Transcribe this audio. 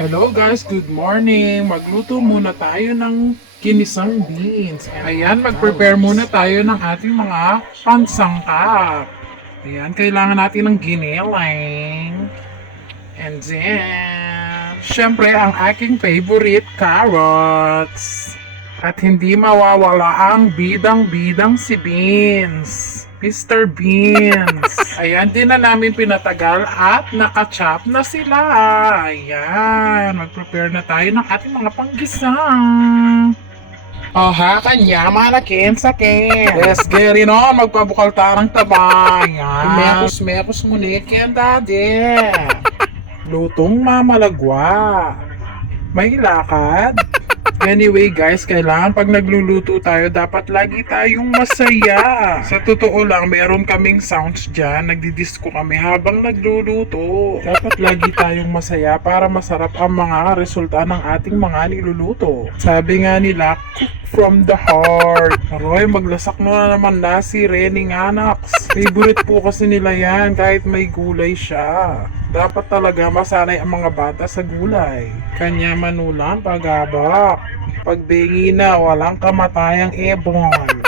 Hello guys, good morning! Magluto muna tayo ng kinisang beans. Ayan, mag-prepare muna tayo ng ating mga pansangkap. Ayan, kailangan natin ng giniling. And then, syempre ang aking favorite, carrots. At hindi mawawala ang bidang-bidang si Beans. Mr. Beans. Ayan, din na namin pinatagal at nakachop na sila. Ayan, mag-prepare na tayo ng ating mga panggisang. Oha, kanya, malakin sa kin. Let's get it on. Magpabukal tayo ng taba. Ayan. Mekos-mekos muli, ken daddy. Lutong mamalagwa. May lakad. Anyway guys, kailangan pag nagluluto tayo, dapat lagi tayong masaya. Sa totoo lang, meron kaming sounds dyan. Nagdidisco kami habang nagluluto. Dapat lagi tayong masaya para masarap ang mga resulta ng ating mga niluluto. Sabi nga nila, cook from the heart. Aroy, maglasak na naman na si Renny Nganax. Favorite po kasi nila yan kahit may gulay siya. Dapat talaga masanay ang mga bata sa gulay. Kanya manulang pagabak. Pagbengi na, walang kamatayang ebon.